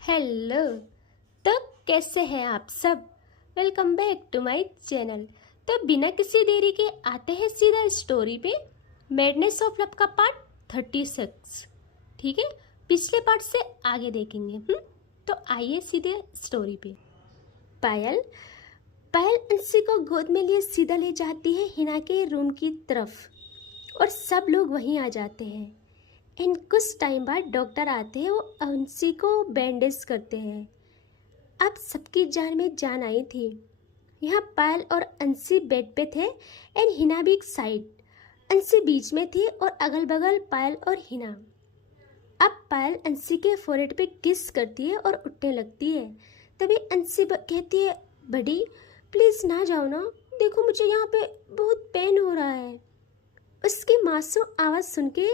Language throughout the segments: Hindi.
हेलो। तो कैसे हैं आप सब? Welcome back to my channel. तो बिना किसी देरी के आते हैं सीधा स्टोरी पे। मैडनेस ऑफ लव का पार्ट 36। ठीक है, पिछले पार्ट से आगे देखेंगे। तो आइए सीधे स्टोरी पे। पायल पायल अंशी को गोद में लिए सीधा ले जाती है हिना के रूम की तरफ और सब लोग वहीं आ जाते हैं। एंड कुछ टाइम बाद डॉक्टर आते हैं, वो अंशी को बैंडेज करते हैं। अब सबकी जान में जान आई थी। यहाँ पायल और अंशी बेड पे थे एंड हिना भी एक साइड। अंशी बीच में थी और अगल बगल पायल और हिना। अब पायल अंशी के फोrehead पे किस करती है और उठने लगती है। तभी अंशी कहती है, बड़ी प्लीज़ ना जाओ ना, देखो मुझे यहाँ पे बहुत पेन हो रहा है। उसकी मासूम आवाज़ सुन के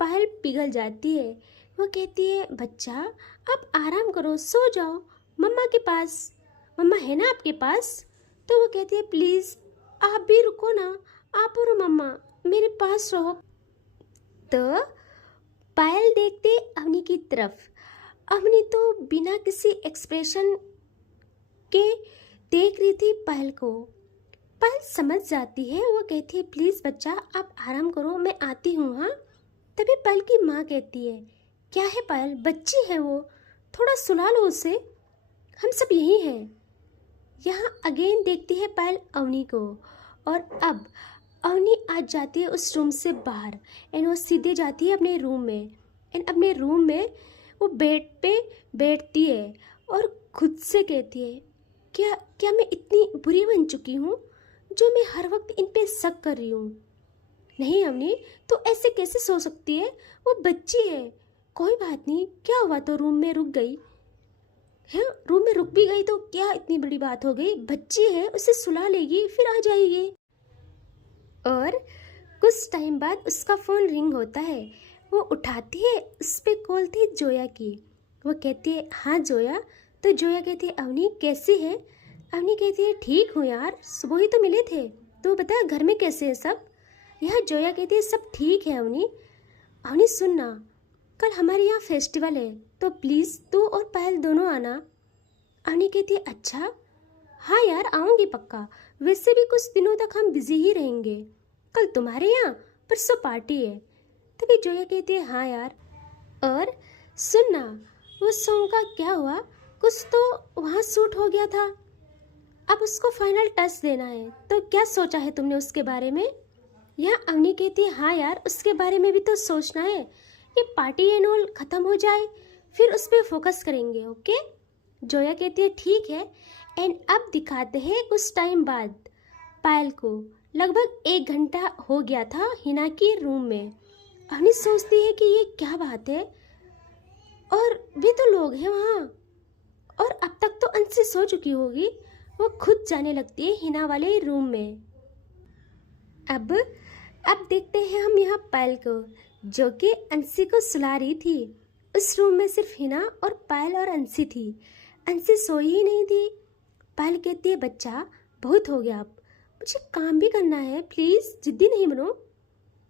पायल पिघल जाती है। वो कहती है, बच्चा आप आराम करो, सो जाओ मम्मा के पास, मम्मा है ना आपके पास। तो वो कहती है, प्लीज़ आप भी रुको ना, आप और मम्मा मेरे पास रहो। तो पायल देखते अवनी की तरफ। अवनी तो बिना किसी एक्सप्रेशन के देख रही थी पायल को। पायल समझ जाती है, वो कहती है, प्लीज़ बच्चा आप आराम करो, मैं आती हूँ। हाँ। तभी पायल की माँ कहती है, क्या है पायल, बच्ची है वो, थोड़ा सुला लो उसे, हम सब यही हैं। यहाँ अगेन देखती है पायल अवनी को और अब अवनी आज जाती है उस रूम से बाहर एंड वो सीधे जाती है अपने रूम में। एंड अपने रूम में वो बेड पे बैठती है और खुद से कहती है, क्या क्या मैं इतनी बुरी बन चुकी हूँ जो मैं हर वक्त इन पे शक कर रही हूँ। नहीं अवनी, तो ऐसे कैसे सो सकती है, वो बच्ची है। कोई बात नहीं, क्या हुआ तो रूम में रुक गई है, रूम में रुक भी गई तो क्या इतनी बड़ी बात हो गई, बच्ची है, उसे सुला लेगी फिर आ जाएगी। और कुछ टाइम बाद उसका फ़ोन रिंग होता है। वो उठाती है, उस पर कॉल थी जोया की। वो कहती है, हाँ जोया। तो जोया कहती है, अवनी कैसी है। अवनी कहती है, ठीक हूँ यार, सुबह ही तो मिले थे, तो बता घर में कैसे है सब। यह जोया कहती है, सब ठीक है अवनी। अवनी सुनना, कल हमारे यहाँ फेस्टिवल है, तो प्लीज़ तू और पायल दोनों आना। अवनी कहती है, अच्छा हाँ यार आऊँगी पक्का, वैसे भी कुछ दिनों तक हम बिजी ही रहेंगे, कल तुम्हारे यहाँ परसों पार्टी है। तभी जोया कहती है, हाँ यार। और सुनना, वो सॉन्ग का क्या हुआ, कुछ तो वहाँ शूट हो गया था, अब उसको फाइनल टच देना है, तो क्या सोचा है तुमने उसके बारे में। यह अवनी कहती है, हाँ यार उसके बारे में भी तो सोचना है, ये पार्टी एंड ऑल ख़त्म हो जाए फिर उस पर फोकस करेंगे, ओके। जोया कहती है, ठीक है। एंड अब दिखाते हैं कुछ टाइम बाद पायल को। लगभग 1 घंटा हो गया था हिना के रूम में। अवनी सोचती है कि ये क्या बात है, और भी तो लोग हैं वहाँ, और अब तक तो अंशी सो चुकी होगी। वो खुद जाने लगती है हिना वाले रूम में। अब देखते हैं हम यहाँ पायल को, जो कि अंशी को सुला रही थी। उस रूम में सिर्फ हिना और पायल और अंशी थी। अंशी सोई ही नहीं थी। पायल कहती है, बच्चा बहुत हो गया, अब मुझे काम भी करना है, प्लीज़ जिद्दी नहीं बनो,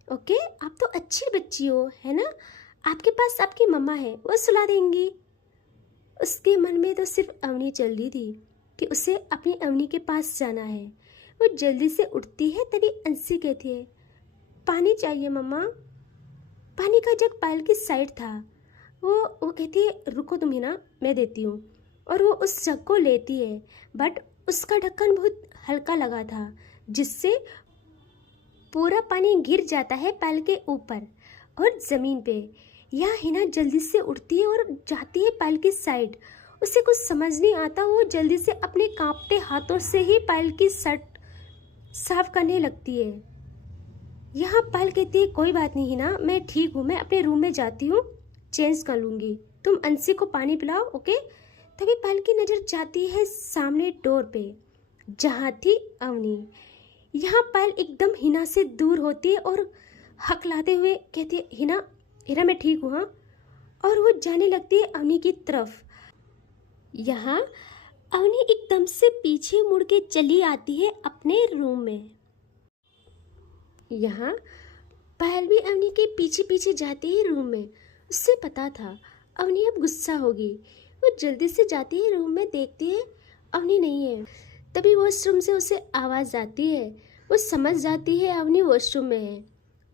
ओके। आप तो अच्छी बच्ची हो, है ना, आपके पास आपकी मम्मा है, वो सुला देंगी। उसके मन में तो सिर्फ अवनी चल रही थी कि उसे अपनी अवनी के पास जाना है। वो जल्दी से उठती है, तभी अंशी कहती है, पानी चाहिए मम्मा। पानी का जग पायल की साइड था। वो कहती है, रुको तुम हिना, मैं देती हूँ। और वो उस जग को लेती है, बट उसका ढक्कन बहुत हल्का लगा था, जिससे पूरा पानी गिर जाता है पायल के ऊपर और ज़मीन पे। यहाँ हिना जल्दी से उठती है और जाती है पायल की साइड। उसे कुछ समझ नहीं आता, वो जल्दी से अपने कांपते हाथों से ही पायल की शर्ट साफ करने लगती है। यहाँ पायल कहती है, कोई बात नहीं हिना, मैं ठीक हूँ, मैं अपने रूम में जाती हूँ, चेंज कर लूँगी, तुम अंशी को पानी पिलाओ, ओके। तभी पायल की नज़र जाती है सामने डोर पे, जहाँ थी अवनी। यहाँ पायल एकदम हिना से दूर होती है और हकलाते हुए कहती है, हिना हिना मैं ठीक हूँ, हाँ। और वो जाने लगती है अवनी की तरफ। यहाँ अवनी एकदम से पीछे मुड़ के चली आती है अपने रूम में। यहाँ पायल भी अवनी के पीछे पीछे जाती है रूम में। उससे पता था अवनी अब गुस्सा होगी। वो जल्दी से जाती है रूम में, देखती है अवनी नहीं है। तभी वॉशरूम से उसे आवाज़ आती है। वो समझ जाती है अवनी वॉशरूम में है।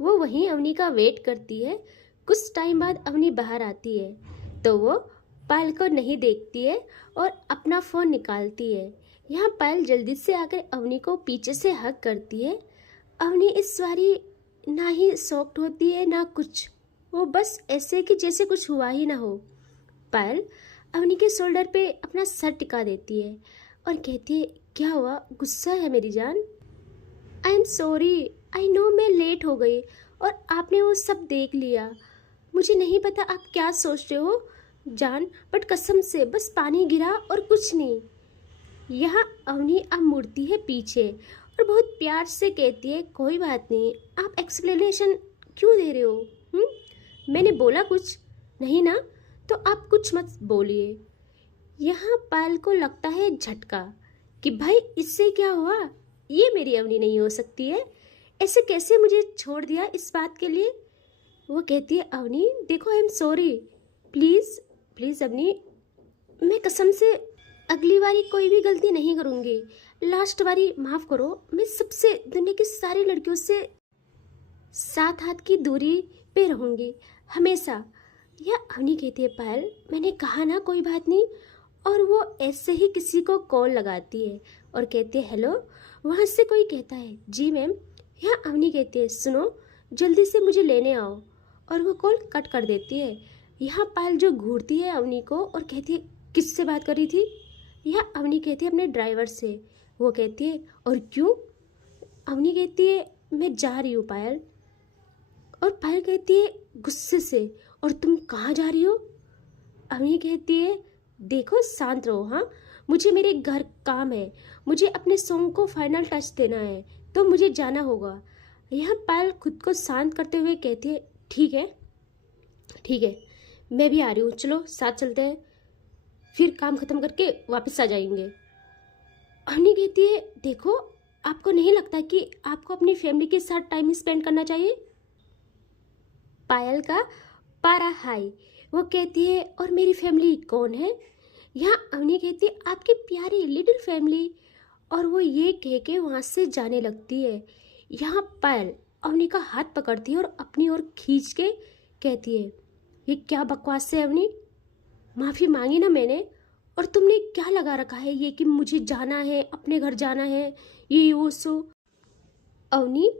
वो वहीं अवनी का वेट करती है। कुछ टाइम बाद अवनी बाहर आती है तो वो पायल को नहीं देखती है और अपना फ़ोन निकालती है। यहाँ पायल जल्दी से आकर अवनी को पीछे से हग करती है। अवनी इस बारी ना ही शॉक्ड होती है ना कुछ, वो बस ऐसे कि जैसे कुछ हुआ ही ना हो। पायल अवनी के शोल्डर पे अपना सर टिका देती है और कहती है, क्या हुआ, गुस्सा है मेरी जान? आई एम सॉरी, आई नो मैं लेट हो गई और आपने वो सब देख लिया। मुझे नहीं पता आप क्या सोच रहे हो जान, बट कसम से बस पानी गिरा और कुछ नहीं। यहाँ अवनी अब मुड़ती है पीछे और बहुत प्यार से कहती है, कोई बात नहीं, आप एक्सप्लेनेशन क्यों दे रहे हो? मैंने बोला कुछ नहीं ना, तो आप कुछ मत बोलिए। यहाँ पायल को लगता है झटका कि भाई इससे क्या हुआ, ये मेरी अवनी नहीं हो सकती है, ऐसे कैसे मुझे छोड़ दिया इस बात के लिए। वो कहती है, अवनी देखो, I am sorry, please please Avni, मैं कसम से अगली बारी कोई भी गलती नहीं करूँगी, लास्ट बारी माफ़ करो। मैं सबसे, दुनिया की सारी लड़कियों से 7 हाथ की दूरी पे रहूँगी हमेशा। या अवनी कहती है, पायल मैंने कहा ना कोई बात नहीं। और वो ऐसे ही किसी को कॉल लगाती है और कहती है, हेलो। वहाँ से कोई कहता है, जी मैम। यहाँ अवनी कहती है, सुनो जल्दी से मुझे लेने आओ, और वो कॉल कट कर देती है। यहाँ पायल जो घूरती है अवनी को और कहती है, किससे बात कर रही थी? यहाँ अवनी कहती है, अपने ड्राइवर से। वो कहती है, और क्यों? अवनी कहती है, मैं जा रही हूँ पायल। और पायल कहती है गुस्से से, और तुम कहाँ जा रही हो? अवनी कहती है, देखो शांत रहो, हाँ, मुझे मेरे घर काम है, मुझे अपने सॉन्ग को फाइनल टच देना है, तो मुझे जाना होगा। यहाँ पायल खुद को शांत करते हुए कहती है, ठीक है ठीक है, मैं भी आ रही हूँ, चलो साथ चलते हैं, फिर काम ख़त्म करके वापस आ जाएंगे। अवनी कहती है, देखो आपको नहीं लगता कि आपको अपनी फैमिली के साथ टाइम स्पेंड करना चाहिए? पायल का पारा हाई। वो कहती है, और मेरी फैमिली कौन है? यहाँ अवनी कहती है, आपकी प्यारी लिटिल फैमिली। और वो ये कह के वहाँ से जाने लगती है। यहाँ पायल अवनी का हाथ पकड़ती है और अपनी ओर खींच के कहती है, ये क्या बकवास है अवनी, माफ़ी मांगी ना मैंने, और तुमने क्या लगा रखा है ये कि मुझे जाना है, अपने घर जाना है, ये वो सो। अवनी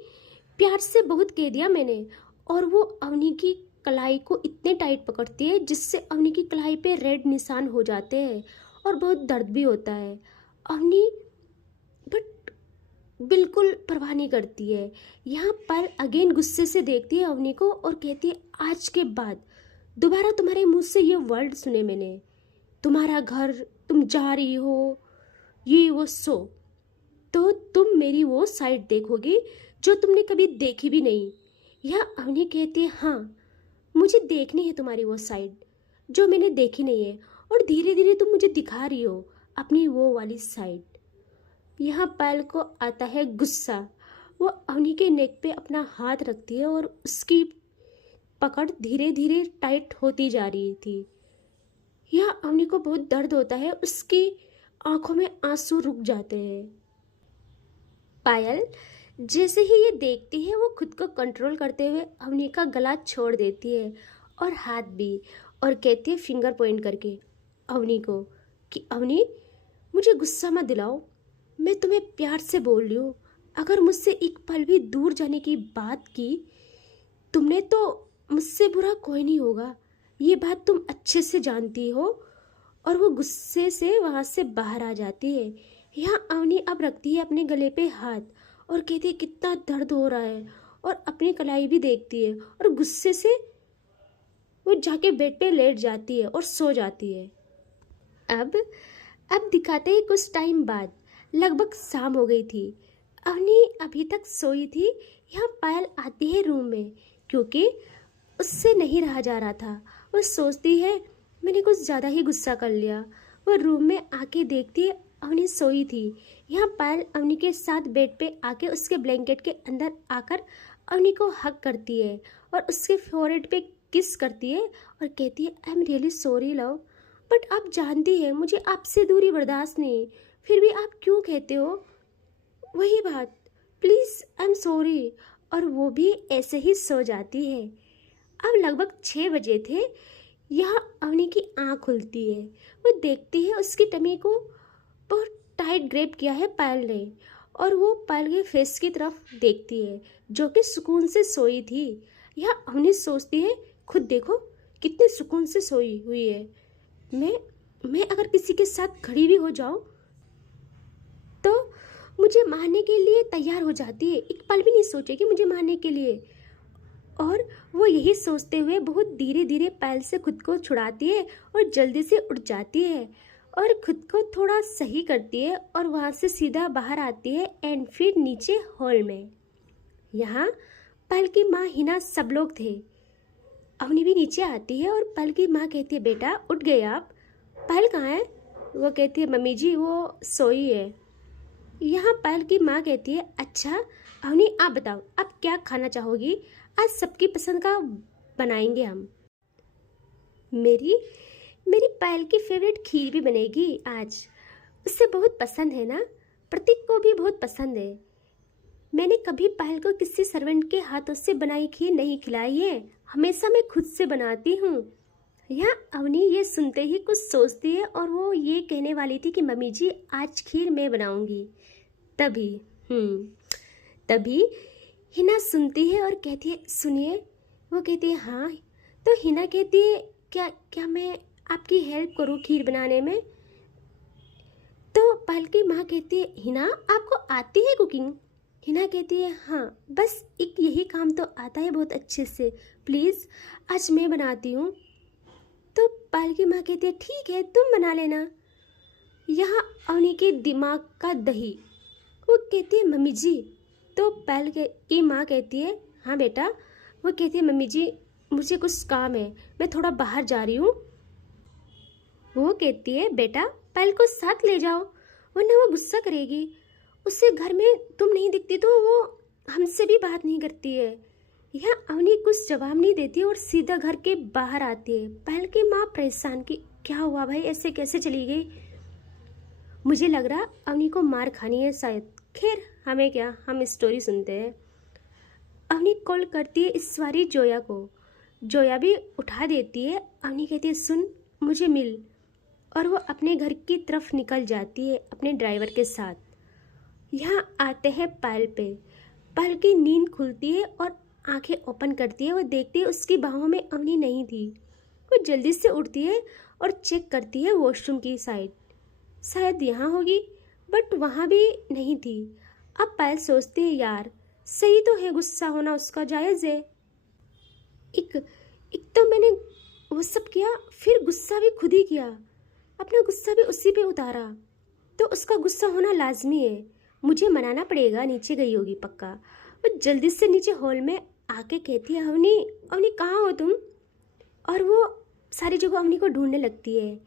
प्यार से बहुत कह दिया मैंने। और वो अवनी की कलाई को इतने टाइट पकड़ती है जिससे अवनी की कलाई पे रेड निशान हो जाते हैं और बहुत दर्द भी होता है। अवनी बट बिल्कुल परवाह नहीं करती है। यहाँ पर अगेन गुस्से से देखती है अवनी को और कहती है, आज के बाद दोबारा तुम्हारे मुंह से ये वर्ड सुने मैंने, तुम्हारा घर, तुम जा रही हो, ये वो सो, तो तुम मेरी वो साइड देखोगी जो तुमने कभी देखी भी नहीं। यह अवनी कहती है, हाँ मुझे देखनी है तुम्हारी वो साइड जो मैंने देखी नहीं है, और धीरे धीरे तुम मुझे दिखा रही हो अपनी वो वाली साइड। यहाँ पायल को आता है गुस्सा। वो अवनी के नेक पे अपना हाथ रखती है और उसकी पकड़ धीरे धीरे टाइट होती जा रही थी। यह अवनी को बहुत दर्द होता है, उसकी आंखों में आंसू रुक जाते हैं। पायल जैसे ही ये देखती है वो खुद को कंट्रोल करते हुए अवनी का गला छोड़ देती है और हाथ भी, और कहती है फिंगर पॉइंट करके अवनी को कि अवनी मुझे गुस्सा मत दिलाओ, मैं तुम्हें प्यार से बोल रही हूँ। अगर मुझसे एक पल भी दूर जाने की बात की तुमने तो मुझसे बुरा कोई नहीं होगा, ये बात तुम अच्छे से जानती हो। और वो गुस्से से वहाँ से बाहर आ जाती है। यहाँ अवनी अब रखती है अपने गले पे हाथ और कहती है कितना दर्द हो रहा है, और अपनी कलाई भी देखती है और गुस्से से वो जाके बेड पे लेट जाती है और सो जाती है। अब दिखाते हैं कुछ टाइम बाद, लगभग शाम हो गई थी। अवनी अभी तक सोई थी। यहाँ पायल आती है रूम में क्योंकि उससे नहीं रहा जा रहा था। वो सोचती है मैंने कुछ ज़्यादा ही गुस्सा कर लिया। वो रूम में आके देखती है अवनी सोई थी। यहाँ पायल अवनी के साथ बेड पे आके उसके ब्लैंकेट के अंदर आकर अवनी को हग करती है और उसके फोरहेड पे किस करती है और कहती है I am really sorry love, but आप जानती हैं मुझे आपसे दूरी बर्दाश्त नहीं, फिर भी आप क्यों कहते हो वही बात। Please I am sorry. और वो भी ऐसे ही सो जाती है। अब लगभग 6 बजे थे। यहाँ अवनी की आँख खुलती है। वो देखती है उसकी टमी को बहुत टाइट ग्रैब किया है पायल ने, और वो पायल के फेस की तरफ देखती है जो कि सुकून से सोई थी। यहाँ अवनी सोचती है खुद देखो कितने सुकून से सोई हुई है। मैं अगर किसी के साथ खड़ी भी हो जाऊं तो मुझे मारने के लिए तैयार हो जाती है, एक पल भी नहीं सोचेगी मुझे मारने के लिए। और वो यही सोचते हुए बहुत धीरे धीरे पायल से खुद को छुड़ाती है और जल्दी से उठ जाती है और खुद को थोड़ा सही करती है और वहाँ से सीधा बाहर आती है एंड फिर नीचे हॉल में। यहाँ पायल की माँ हिना सब लोग थे। अवनी भी नीचे आती है और पायल की माँ कहती है बेटा उठ गए आप, पायल कहाँ है? वो कहती है मम्मी जी वो सोई है। यहाँ पायल की माँ कहती है अच्छा अवनी आप बताओ आप क्या खाना चाहोगी? आज सबकी पसंद का बनाएंगे हम। मेरी मेरी पायल की फेवरेट खीर भी बनेगी आज, उससे बहुत पसंद है ना, प्रतीक को भी बहुत पसंद है। मैंने कभी पायल को किसी सर्वेंट के हाथों से बनाई खीर नहीं खिलाई है, हमेशा मैं खुद से बनाती हूँ। यहाँ अवनी ये सुनते ही कुछ सोचती है और वो ये कहने वाली थी कि मम्मी जी आज खीर मैं बनाऊंगी। तभी हिना सुनती है और कहती है सुनिए। वो कहती है हाँ। तो हिना कहती है क्या मैं आपकी हेल्प करूँ खीर बनाने में? तो पायल की माँ कहती है हिना आपको आती है कुकिंग? हिना कहती है हाँ बस एक यही काम तो आता है बहुत अच्छे से, प्लीज़ आज मैं बनाती हूँ। तो पायल की माँ कहती है ठीक है तुम बना लेना। यहाँ अवनी के दिमाग का दही। वो कहती है मम्मी जी। तो पायल की माँ कहती है हाँ बेटा। वो कहती है मम्मी जी मुझे कुछ काम है, मैं थोड़ा बाहर जा रही हूँ। वो कहती है बेटा पायल को साथ ले जाओ वरना वो गुस्सा करेगी, उससे घर में तुम नहीं दिखती तो वो हमसे भी बात नहीं करती है। यहाँ अवनी कुछ जवाब नहीं देती और सीधा घर के बाहर आती है। पायल की माँ परेशान की क्या हुआ भाई ऐसे कैसे चली गई? मुझे लग रहा अवनी को मार खानी है शायद। खैर हमें क्या, हम स्टोरी सुनते हैं। अवनी कॉल करती है इस बारी जोया को। जोया भी उठा देती है। अवनी कहती है सुन मुझे मिल, और वो अपने घर की तरफ निकल जाती है अपने ड्राइवर के साथ। यहाँ आते हैं पायल पे। पायल की नींद खुलती है और आंखें ओपन करती है। वो देखती है उसकी बाहों में अवनी नहीं थी। वो जल्दी से उठती है और चेक करती है वॉशरूम की साइड, शायद यहाँ होगी, बट वहाँ भी नहीं थी। अब पायल सोचती है यार सही तो है, गुस्सा होना उसका जायज़ है। एक तो मैंने वो सब किया, फिर गुस्सा भी खुद ही किया, अपना गुस्सा भी उसी पे उतारा, तो उसका गुस्सा होना लाजमी है। मुझे मनाना पड़ेगा, नीचे गई होगी पक्का। वो जल्दी से नीचे हॉल में आके कहती है अवनी अवनी कहाँ हो तुम? और वो सारी जगह अवनी को ढूंढने लगती है।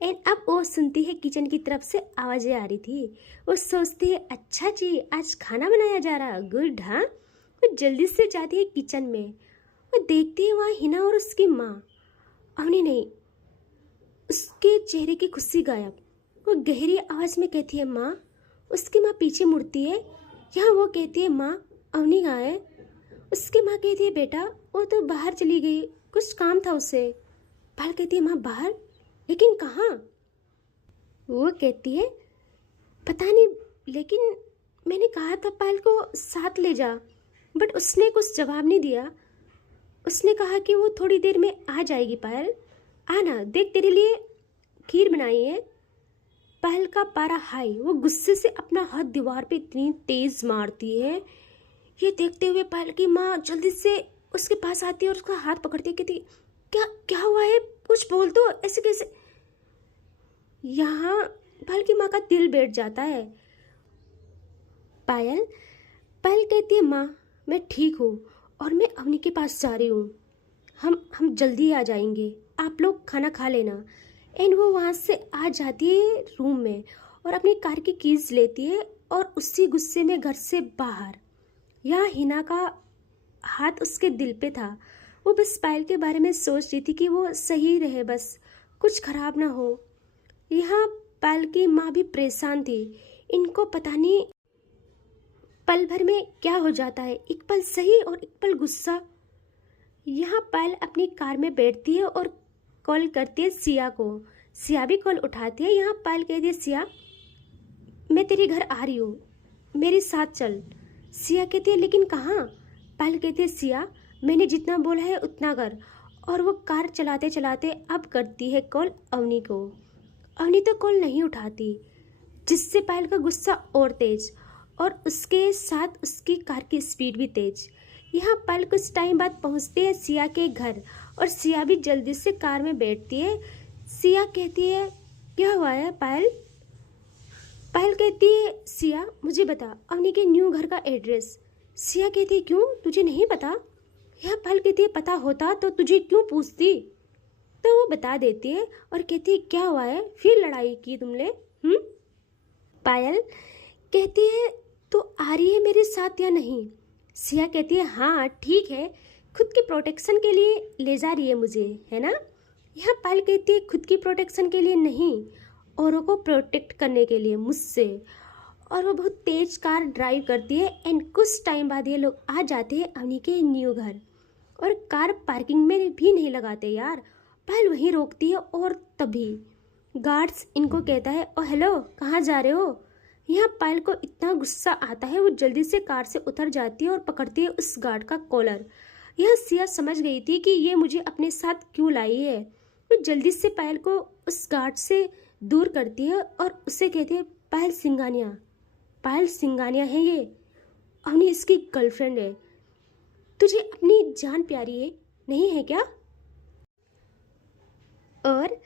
एंड अब वो सुनती है किचन की तरफ से आवाज़ें आ रही थी। वो सोचती है अच्छा जी आज खाना बनाया जा रहा, गुड। हाँ वो जल्दी से जाती है किचन में। वो देखती है वहाँ हिना और उसकी माँ। अवनी नहीं, उसके चेहरे की खुशी गायब। वो गहरी आवाज़ में कहती है माँ। उसकी माँ पीछे मुड़ती है। यहाँ वो कहती है माँ अवनी कहाँ है? उसकी माँ कहती है बेटा वो तो बाहर चली गई, कुछ काम था उसे। पायल कहती है माँ बाहर, लेकिन कहाँ? वो कहती है पता नहीं, लेकिन मैंने कहा था पायल को साथ ले जा, बट उसने कुछ जवाब नहीं दिया। उसने कहा कि वो थोड़ी देर में आ जाएगी। पायल आना, देख तेरे लिए खीर बनाई है। पायल का पारा हाई। वो गुस्से से अपना हाथ दीवार पे इतनी तेज मारती है। ये देखते हुए पायल की माँ जल्दी से उसके पास आती है और उसका हाथ पकड़ती है, कहती क्या क्या हुआ है, कुछ बोल दो, ऐसे कैसे? यहाँ पायल की माँ का दिल बैठ जाता है। पायल कहती है माँ मैं ठीक हूँ और मैं अवनी के पास जा रही हूँ, हम जल्दी आ जाएंगे, आप लोग खाना खा लेना। एंड वो वहाँ से आ जाती है रूम में और अपनी कार की कीज़ लेती है और उसी गुस्से में घर से बाहर। यहाँ हिना का हाथ उसके दिल पे था। वो बस पायल के बारे में सोच रही थी कि वो सही रहे, बस कुछ खराब ना हो। यहाँ पायल की माँ भी परेशान थी। इनको पता नहीं पल भर में क्या हो जाता है, एक पल सही और एक पल गुस्सा। यहाँ पायल अपनी कार में बैठती है और कॉल करती है सिया को। सिया भी कॉल उठाती है। यहाँ पायल कहती है, सिया मैं तेरे घर आ रही हूँ, मेरे साथ चल। सिया कहती है, लेकिन कहाँ? पायल कहती है, सिया मैंने जितना बोला है उतना कर। और वो कार चलाते चलाते अब करती है कॉल अवनी को। अवनी तो कॉल नहीं उठाती, जिससे पायल का गुस्सा और तेज, और उसके साथ उसकी कार की स्पीड भी तेज। यहाँ पायल कुछ टाइम बाद पहुँचती है सिया के घर, और सिया भी जल्दी से कार में बैठती है। सिया कहती है, क्या हुआ है पायल? पायल कहती है, सिया मुझे बता अवनी के न्यू घर का एड्रेस। सिया कहती है, क्यों, तुझे नहीं पता? यह पायल कहती है, पता होता तो तुझे क्यों पूछती? तो वो बता देती है और कहती है, क्या हुआ है, फिर लड़ाई की तुमने? पायल कहती है, तो आ रही है मेरे साथ या नहीं? सिया कहती है, हाँ ठीक है, खुद की प्रोटेक्शन के लिए ले जा रही है मुझे, है ना? यहाँ पायल कहती है, खुद की प्रोटेक्शन के लिए नहीं, औरों को प्रोटेक्ट करने के लिए मुझसे। और वो बहुत तेज कार ड्राइव करती है। एंड कुछ टाइम बाद ये लोग आ जाते हैं अवनी के न्यू घर, और कार पार्किंग में भी नहीं लगाते यार। पायल वहीं रोकती है, और तभी गार्ड्स इनको कहता है, ओ हेलो, कहाँ जा रहे हो? यहाँ पायल को इतना गुस्सा आता है, वो जल्दी से कार से उतर जाती है और पकड़ती है उस गार्ड का कॉलर। यह सिया समझ गई थी कि ये मुझे अपने साथ क्यों लाई है। वो जल्दी से पायल को उस गार्ड से दूर करती है और उसे कहती है, पायल सिंघानिया, पायल सिंघानिया है ये, अवनी इसकी गर्लफ्रेंड है, तुझे अपनी जान प्यारी है नहीं है क्या? और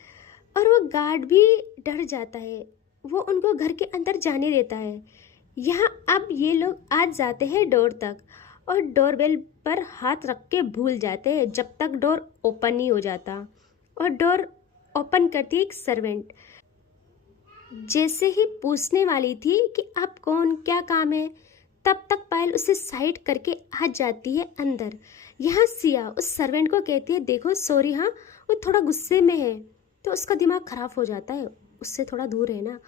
वो गार्ड भी डर जाता है, वो उनको घर के अंदर जाने देता है। यहाँ अब ये लोग आ जाते हैं डोर तक, और डोरबेल पर हाथ रख के भूल जाते हैं जब तक डोर ओपन नहीं हो जाता। और डोर ओपन करती है एक सर्वेंट। जैसे ही पूछने वाली थी कि आप कौन, क्या काम है, तब तक पायल उसे साइड करके आ जाती है अंदर। यहाँ सिया उस सर्वेंट को कहती है, देखो सॉरी, हाँ वो थोड़ा गुस्से में है, तो उसका दिमाग खराब हो जाता है, उससे थोड़ा दूर रहना।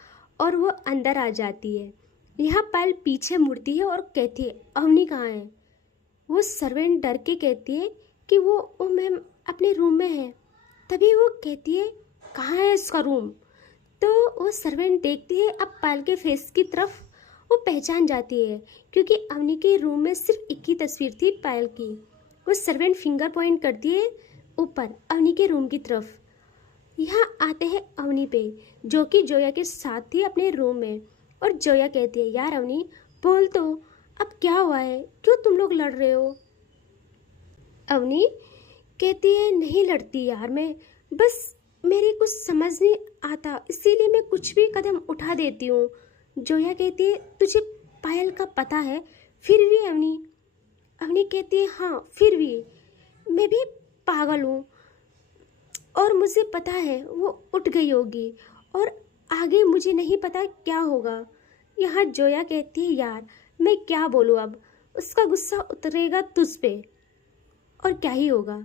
और वो अंदर आ जाती है। यहाँ पायल पीछे मुड़ती है और कहती है, अवनी कहाँ है? वो सर्वेंट डर के कहती है कि वो मैम अपने रूम में है। तभी वो कहती है, कहाँ है इसका रूम? तो वो सर्वेंट देखती है अब पायल के फेस की तरफ, वो पहचान जाती है, क्योंकि अवनी के रूम में सिर्फ एक ही तस्वीर थी पायल की। वो सर्वेंट फिंगर पॉइंट करती है ऊपर अवनी के रूम की तरफ। यहाँ आते हैं अवनी पे, जो कि जोया के साथ थी अपने रूम में। और जोया कहती है, यार अवनी बोल तो, अब क्या हुआ है, क्यों तुम लोग लड़ रहे हो? अवनी कहती है, नहीं लड़ती यार मैं, बस मेरे कुछ समझ नहीं आता, इसीलिए मैं कुछ भी कदम उठा देती हूँ। जोया कहती है, तुझे पायल का पता है? फिर भी अवनी कहती है, हाँ फिर भी मैं भी पागल हूँ, और मुझे पता है वो उठ गई होगी, और आगे मुझे नहीं पता क्या होगा। यहाँ जोया कहती है, यार मैं क्या बोलूँ अब, उसका गुस्सा उतरेगा तुझ पे, और क्या ही होगा।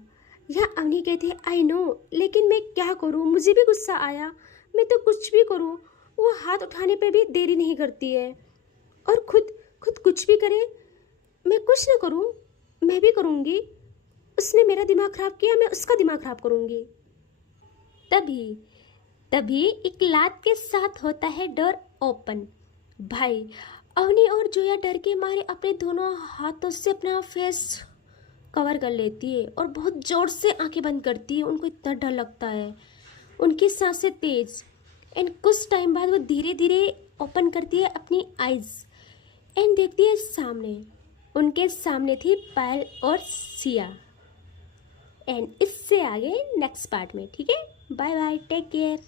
यहाँ अवनी कहती है, आई नो, लेकिन मैं क्या करूँ, मुझे भी गुस्सा आया, मैं तो कुछ भी करूँ, वो हाथ उठाने पे भी देरी नहीं करती है, और खुद कुछ भी करे, मैं कुछ ना करूँ, मैं भी करूँगी। उसने मेरा दिमाग ख़राब किया, मैं उसका दिमाग ख़राब करूँगी। तभी एक लात के साथ होता है डोर ओपन। भाई अवनी और जोया डर के मारे अपने दोनों हाथों से अपना फेस कवर कर लेती है, और बहुत ज़ोर से आंखें बंद करती है, उनको इतना डर लगता है। उनकी सांसें तेज। एंड कुछ टाइम बाद वो धीरे धीरे ओपन करती है अपनी आइज़, एंड देखती है सामने, उनके सामने थी पायल और सिया। एंड इससे आगे नेक्स्ट पार्ट में, ठीक है? Bye bye, take care.